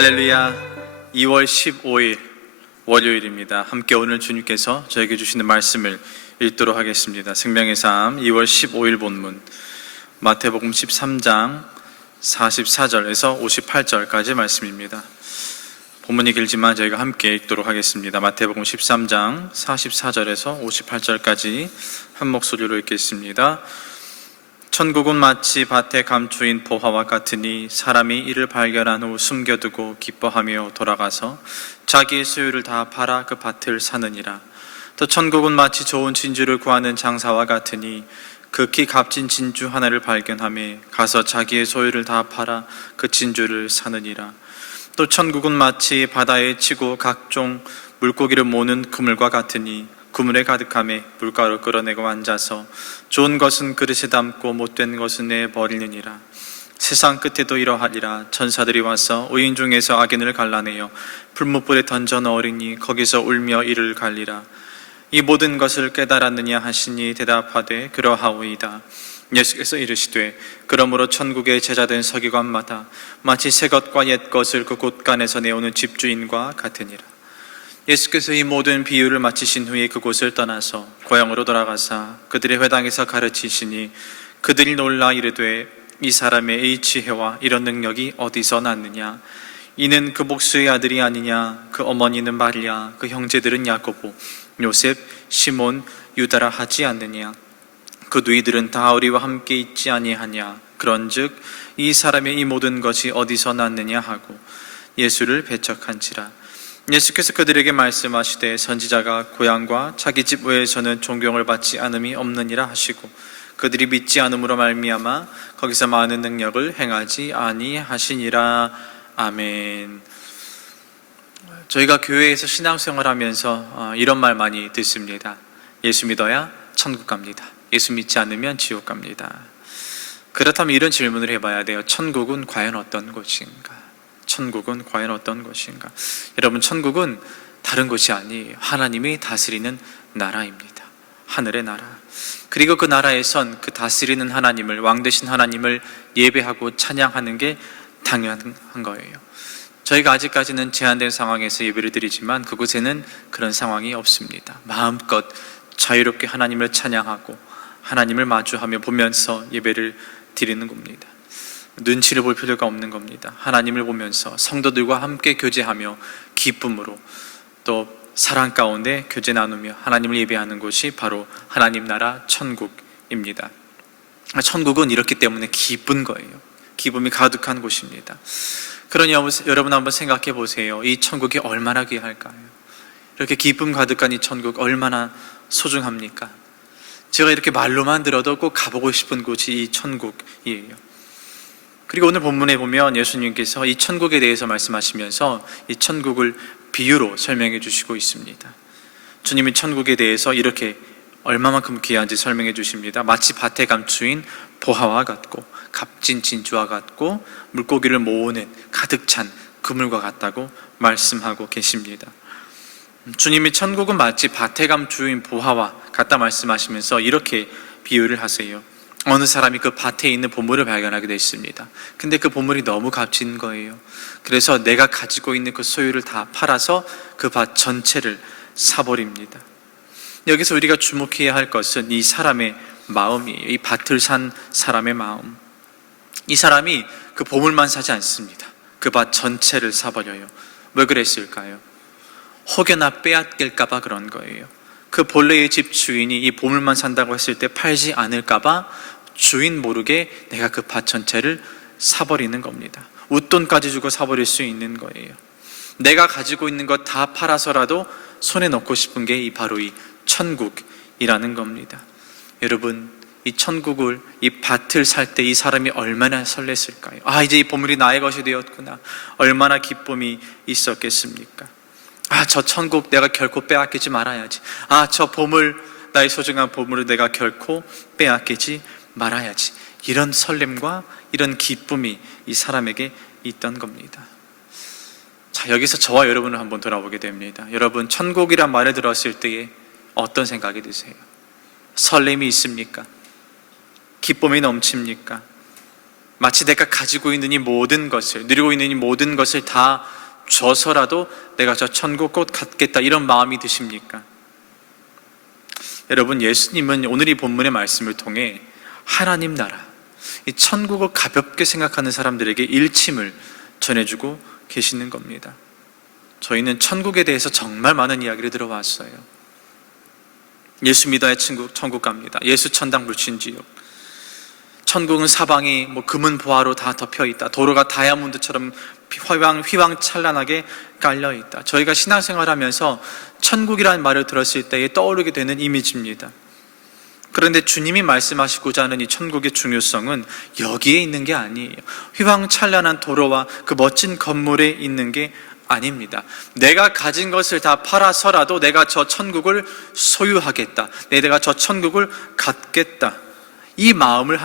할렐루야. 2월 15일 월요일입니다. 함께 오늘 주님께서 저에게 주시는 말씀을 읽도록 하겠습니다. 생명의 삶 2월 15일 본문 마태복음 13장 44절에서 58절까지 말씀입니다. 본문이 길지만 저희가 함께 읽도록 하겠습니다. 마태복음 13장 44절에서 58절까지 한 목소리로 읽겠습니다. 천국은 마치 밭에 감추인 보화와 같으니 사람이 이를 발견한 후 숨겨두고 기뻐하며 돌아가서 자기의 소유를 다 팔아 그 밭을 사느니라. 또 천국은 마치 좋은 진주를 구하는 장사와 같으니 극히 값진 진주 하나를 발견하며 가서 자기의 소유를 다 팔아 그 진주를 사느니라. 또 천국은 마치 바다에 치고 각종 물고기를 모는 그물과 같으니 그물에 가득함에 물가로 끌어내고 앉아서 좋은 것은 그릇에 담고 못된 것은 내버리느니라. 세상 끝에도 이러하리라. 천사들이 와서 의인 중에서 악인을 갈라내어 풀무불에 던져 넣으리니 거기서 울며 이를 갈리라. 이 모든 것을 깨달았느냐 하시니 대답하되 그러하오이다. 예수께서 이르시되 그러므로 천국의 제자된 서기관마다 마치 새 것과 옛 것을 그 곳간에서 내오는 집주인과 같으니라. 예수께서 이 모든 비유를 마치신 후에 그곳을 떠나서 고향으로 돌아가사 그들의 회당에서 가르치시니 그들이 놀라 이르되 이 사람의 이 지혜와 이런 능력이 어디서 났느냐? 이는 그 목수의 아들이 아니냐? 그 어머니는 마리아, 그 형제들은 야고보, 요셉, 시몬, 유다라 하지 않느냐? 그 누이들은 다 우리와 함께 있지 아니하냐? 그런즉 이 사람의 이 모든 것이 어디서 났느냐 하고 예수를 배척한지라. 예수께서 그들에게 말씀하시되 선지자가 고향과 자기 집 외에서는 존경을 받지 않음이 없느니라 하시고 그들이 믿지 않음으로 말미암아 거기서 많은 능력을 행하지 아니하시니라. 아멘. 저희가 교회에서 신앙생활하면서 이런 말 많이 듣습니다. 예수 믿어야 천국 갑니다. 예수 믿지 않으면 지옥 갑니다. 그렇다면 이런 질문을 해봐야 돼요. 천국은 과연 어떤 곳인가? 천국은 과연 어떤 것인가? 여러분, 천국은 다른 것이 아니에요. 하나님이 다스리는 나라입니다. 하늘의 나라. 그리고 그 나라에선 그 다스리는 하나님을, 왕 되신 하나님을 예배하고 찬양하는 게 당연한 거예요. 저희가 아직까지는 제한된 상황에서 예배를 드리지만 그곳에는 그런 상황이 없습니다. 마음껏 자유롭게 하나님을 찬양하고 하나님을 마주하며 보면서 예배를 드리는 겁니다. 눈치를 볼 필요가 없는 겁니다. 하나님을 보면서 성도들과 함께 교제하며 기쁨으로 또 사랑 가운데 교제 나누며 하나님을 예배하는 곳이 바로 하나님 나라 천국입니다. 천국은 이렇기 때문에 기쁜 거예요. 기쁨이 가득한 곳입니다. 그러니 여러분 한번 생각해 보세요. 이 천국이 얼마나 귀할까요? 이렇게 기쁨 가득한 이 천국 얼마나 소중합니까? 제가 이렇게 말로만 들어도 꼭 가보고 싶은 곳이 이 천국이에요. 그리고 오늘 본문에 보면 예수님께서 이 천국에 대해서 말씀하시면서 이 천국을 비유로 설명해 주시고 있습니다. 주님이 천국에 대해서 이렇게 얼마만큼 귀한지 설명해 주십니다. 마치 밭에 감추인 보화와 같고 값진 진주와 같고 물고기를 모으는 가득 찬 그물과 같다고 말씀하고 계십니다. 주님이 천국은 마치 밭에 감추인 보화와 같다 말씀하시면서 이렇게 비유를 하세요. 어느 사람이 그 밭에 있는 보물을 발견하게 됐습니다. 근데 그 보물이 너무 값진 거예요. 그래서 내가 가지고 있는 그 소유를 다 팔아서 그 밭 전체를 사버립니다. 여기서 우리가 주목해야 할 것은 이 사람의 마음이에요. 이 밭을 산 사람의 마음. 이 사람이 그 보물만 사지 않습니다. 그 밭 전체를 사버려요. 왜 그랬을까요? 혹여나 빼앗길까봐 그런 거예요. 그 본래의 집 주인이 이 보물만 산다고 했을 때 팔지 않을까봐 주인 모르게 내가 그 밭 전체를 사버리는 겁니다. 웃돈까지 주고 사버릴 수 있는 거예요. 내가 가지고 있는 것 다 팔아서라도 손에 넣고 싶은 게 바로 이 천국이라는 겁니다. 여러분, 이 천국을, 이 밭을 살 때 이 사람이 얼마나 설렜을까요? 아, 이제 이 보물이 나의 것이 되었구나. 얼마나 기쁨이 있었겠습니까? 아, 저 천국 내가 결코 빼앗기지 말아야지. 아, 저 보물, 나의 소중한 보물을 내가 결코 빼앗기지 말아야지. 이런 설렘과 이런 기쁨이 이 사람에게 있던 겁니다. 자, 여기서 저와 여러분을 한번 돌아보게 됩니다. 여러분, 천국이란 말을 들었을 때에 어떤 생각이 드세요? 설렘이 있습니까? 기쁨이 넘칩니까? 마치 내가 가지고 있는 이 모든 것을, 누리고 있는 이 모든 것을 다 줘서라도 내가 저 천국 곧 갖겠다, 이런 마음이 드십니까? 여러분, 예수님은 오늘 이 본문의 말씀을 통해 하나님 나라, 이 천국을 가볍게 생각하는 사람들에게 일침을 전해주고 계시는 겁니다. 저희는 천국에 대해서 정말 많은 이야기를 들어왔어요. 예수 믿어야 천국 갑니다. 예수 천당 불신 지옥. 천국은 사방이 금은 보화로 다 덮여 있다. 도로가 다이아몬드처럼 휘황찬란하게 깔려 있다. 저희가 신앙생활하면서 천국이라는 말을 들었을 때에 떠오르게 되는 이미지입니다. 그런데 주님이 말씀하시고자 하는 이 천국의 중요성은 여기에 있는 게 아니에요. 휘황찬란한 도로와 그 멋진 건물에 있는 게 아닙니다. 내가 가진 것을 다 팔아서라도 내가 저 천국을 소유하겠다, 내가 저 천국을 갖겠다, 이 마음을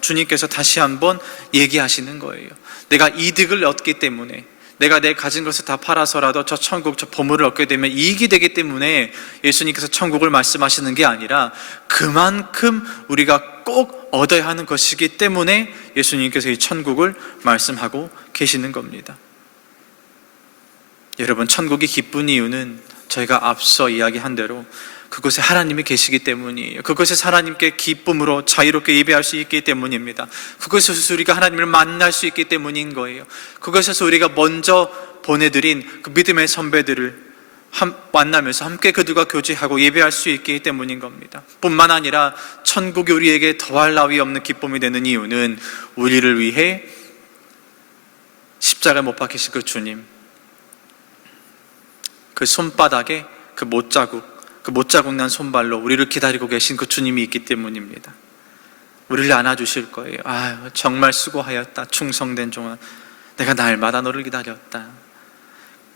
주님께서 다시 한번 얘기하시는 거예요. 내가 이득을 얻기 때문에, 내가 내 가진 것을 다 팔아서라도 저 천국, 저 보물을 얻게 되면 이익이 되기 때문에 예수님께서 천국을 말씀하시는 게 아니라 그만큼 우리가 꼭 얻어야 하는 것이기 때문에 예수님께서 이 천국을 말씀하고 계시는 겁니다. 여러분, 천국이 기쁜 이유는 저희가 앞서 이야기한 대로 그곳에 하나님이 계시기 때문이에요. 그곳에서 하나님께 기쁨으로 자유롭게 예배할 수 있기 때문입니다. 그곳에서 우리가 하나님을 만날 수 있기 때문인 거예요. 그곳에서 우리가 먼저 보내드린 그 믿음의 선배들을 만나면서 함께 그들과 교제하고 예배할 수 있기 때문인 겁니다. 뿐만 아니라 천국이 우리에게 더할 나위 없는 기쁨이 되는 이유는 우리를 위해 십자가에 못 박히신 그 주님, 그 손바닥에 그 못자국 난 손발로 우리를 기다리고 계신 그 주님이 있기 때문입니다. 우리를 안아주실 거예요. 정말 수고하였다, 충성된 종아, 내가 날마다 너를 기다렸다,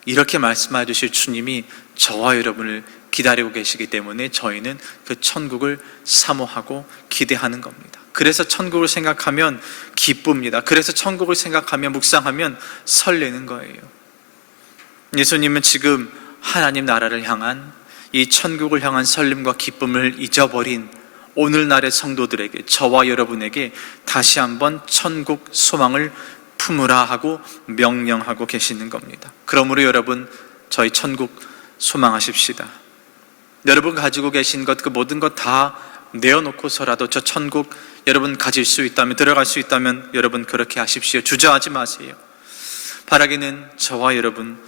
이렇게 말씀해 주실 주님이 저와 여러분을 기다리고 계시기 때문에 저희는 그 천국을 사모하고 기대하는 겁니다. 그래서 천국을 생각하면 기쁩니다. 그래서 천국을 생각하면, 묵상하면 설레는 거예요. 예수님은 지금 하나님 나라를 향한, 이 천국을 향한 설렘과 기쁨을 잊어버린 오늘날의 성도들에게, 저와 여러분에게 다시 한번 천국 소망을 품으라 하고 명령하고 계시는 겁니다. 그러므로 여러분, 저희 천국 소망하십시다. 여러분 가지고 계신 것, 그 모든 것 다 내어놓고서라도 저 천국 여러분 가질 수 있다면, 들어갈 수 있다면 여러분 그렇게 하십시오. 주저하지 마세요. 바라기는 저와 여러분,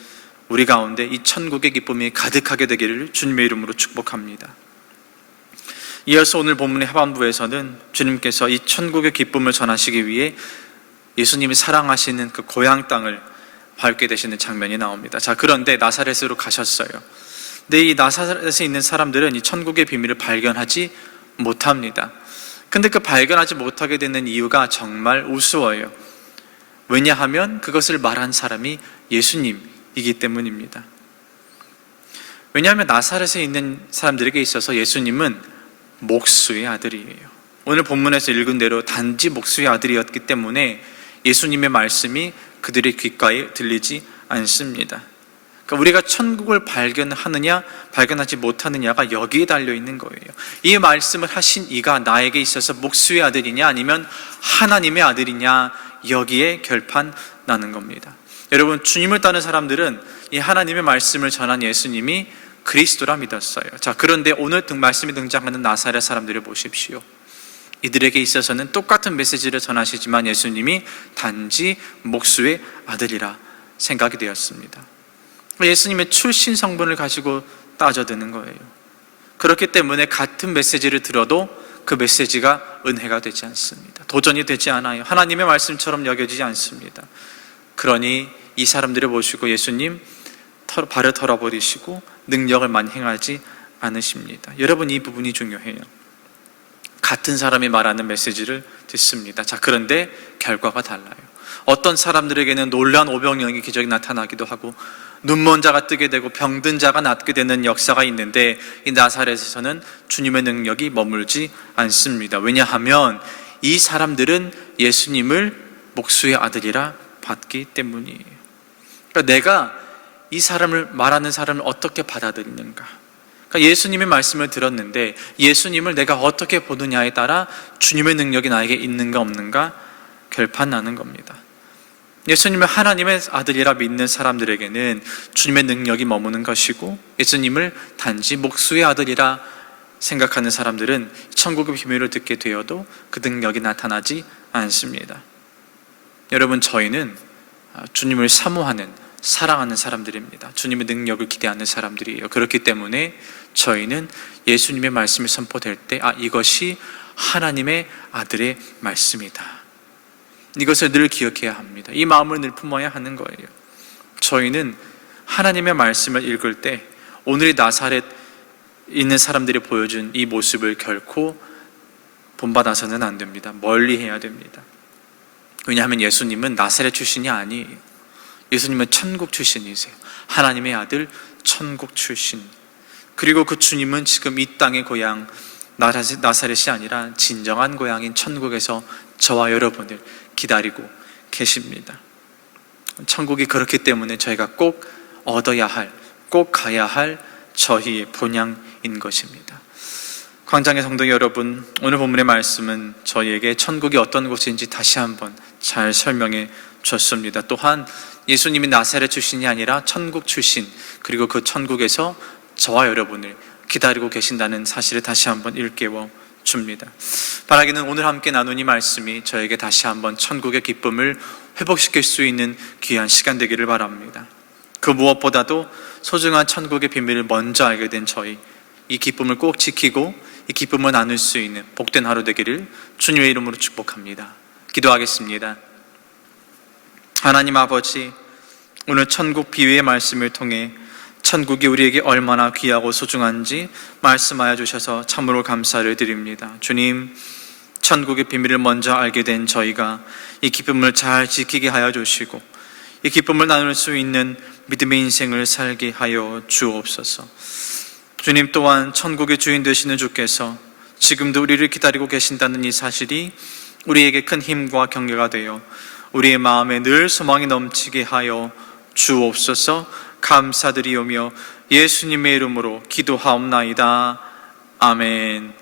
우리 가운데 이 천국의 기쁨이 가득하게 되기를 주님의 이름으로 축복합니다. 이어서 오늘 본문의 하반부에서는 주님께서 이 천국의 기쁨을 전하시기 위해 예수님이 사랑하시는 그 고향 땅을 밟게 되시는 장면이 나옵니다. 그런데 나사렛으로 가셨어요. 근데 이 나사렛에 있는 사람들은 이 천국의 비밀을 발견하지 못합니다. 근데 그 발견하지 못하게 되는 이유가 정말 우스워요. 왜냐하면 그것을 말한 사람이 예수님이기 때문입니다. 왜냐하면 나사렛에 있는 사람들에게 있어서 예수님은 목수의 아들이에요. 오늘 본문에서 읽은 대로 단지 목수의 아들이었기 때문에 예수님의 말씀이 그들의 귓가에 들리지 않습니다. 그러니까 우리가 천국을 발견하느냐 발견하지 못하느냐가 여기에 달려있는 거예요. 이 말씀을 하신 이가 나에게 있어서 목수의 아들이냐 아니면 하나님의 아들이냐, 여기에 결판 나는 겁니다. 여러분, 주님을 따르는 사람들은 이 하나님의 말씀을 전한 예수님이 그리스도라 믿었어요. 그런데 오늘 말씀이 등장하는 나사렛 사람들을 보십시오. 이들에게 있어서는 똑같은 메시지를 전하시지만 예수님이 단지 목수의 아들이라 생각이 되었습니다. 예수님의 출신 성분을 가지고 따져드는 거예요. 그렇기 때문에 같은 메시지를 들어도 그 메시지가 은혜가 되지 않습니다. 도전이 되지 않아요. 하나님의 말씀처럼 여겨지지 않습니다. 그러니 이 사람들을 보시고 예수님 발을 털어버리시고 능력을 많이 행하지 않으십니다. 여러분, 이 부분이 중요해요. 같은 사람이 말하는 메시지를 듣습니다. 그런데 결과가 달라요. 어떤 사람들에게는 놀라운 오병이어의 기적이 나타나기도 하고 눈먼 자가 뜨게 되고 병든 자가 낫게 되는 역사가 있는데 이 나사렛에서는 주님의 능력이 머물지 않습니다. 왜냐하면 이 사람들은 예수님을 목수의 아들이라 받기 때문이에요. 그러니까 내가 이 사람을 말하는 사람을 어떻게 받아들이는가, 그러니까 예수님의 말씀을 들었는데 예수님을 내가 어떻게 보느냐에 따라 주님의 능력이 나에게 있는가 없는가 결판 나는 겁니다. 예수님을 하나님의 아들이라 믿는 사람들에게는 주님의 능력이 머무는 것이고, 예수님을 단지 목수의 아들이라 생각하는 사람들은 천국의 비밀을 듣게 되어도 그 능력이 나타나지 않습니다. 여러분, 저희는 주님을 사모하는, 사랑하는 사람들입니다. 주님의 능력을 기대하는 사람들이에요. 그렇기 때문에 저희는 예수님의 말씀이 선포될 때 이것이 하나님의 아들의 말씀이다, 이것을 늘 기억해야 합니다. 이 마음을 늘 품어야 하는 거예요. 저희는 하나님의 말씀을 읽을 때 오늘의 나사렛 있는 사람들이 보여준 이 모습을 결코 본받아서는 안 됩니다. 멀리 해야 됩니다. 왜냐하면 예수님은 나사렛 출신이 아니에요. 예수님은 천국 출신이세요. 하나님의 아들, 천국 출신. 그리고 그 주님은 지금 이 땅의 고향 나사렛이 아니라 진정한 고향인 천국에서 저와 여러분을 기다리고 계십니다. 천국이 그렇기 때문에 저희가 꼭 얻어야 할, 꼭 가야 할 저희의 본향인 것입니다. 광장의 성도 여러분, 오늘 본문의 말씀은 저희에게 천국이 어떤 곳인지 다시 한번 잘 설명해 줬습니다. 또한 예수님이 나사렛 출신이 아니라 천국 출신, 그리고 그 천국에서 저와 여러분을 기다리고 계신다는 사실을 다시 한번 일깨워 줍니다. 바라기는 오늘 함께 나눈 이 말씀이 저에게 다시 한번 천국의 기쁨을 회복시킬 수 있는 귀한 시간 되기를 바랍니다. 그 무엇보다도 소중한 천국의 비밀을 먼저 알게 된 저희, 이 기쁨을 꼭 지키고 이 기쁨을 나눌 수 있는 복된 하루 되기를 주님의 이름으로 축복합니다. 기도하겠습니다. 하나님 아버지, 오늘 천국 비유의 말씀을 통해 천국이 우리에게 얼마나 귀하고 소중한지 말씀하여 주셔서 참으로 감사를 드립니다. 주님, 천국의 비밀을 먼저 알게 된 저희가 이 기쁨을 잘 지키게 하여 주시고 이 기쁨을 나눌 수 있는 믿음의 인생을 살게 하여 주옵소서. 주님, 또한 천국의 주인 되시는 주께서 지금도 우리를 기다리고 계신다는 이 사실이 우리에게 큰 힘과 격려가 되어 우리의 마음에 늘 소망이 넘치게 하여 주옵소서. 감사드리오며 예수님의 이름으로 기도하옵나이다. 아멘.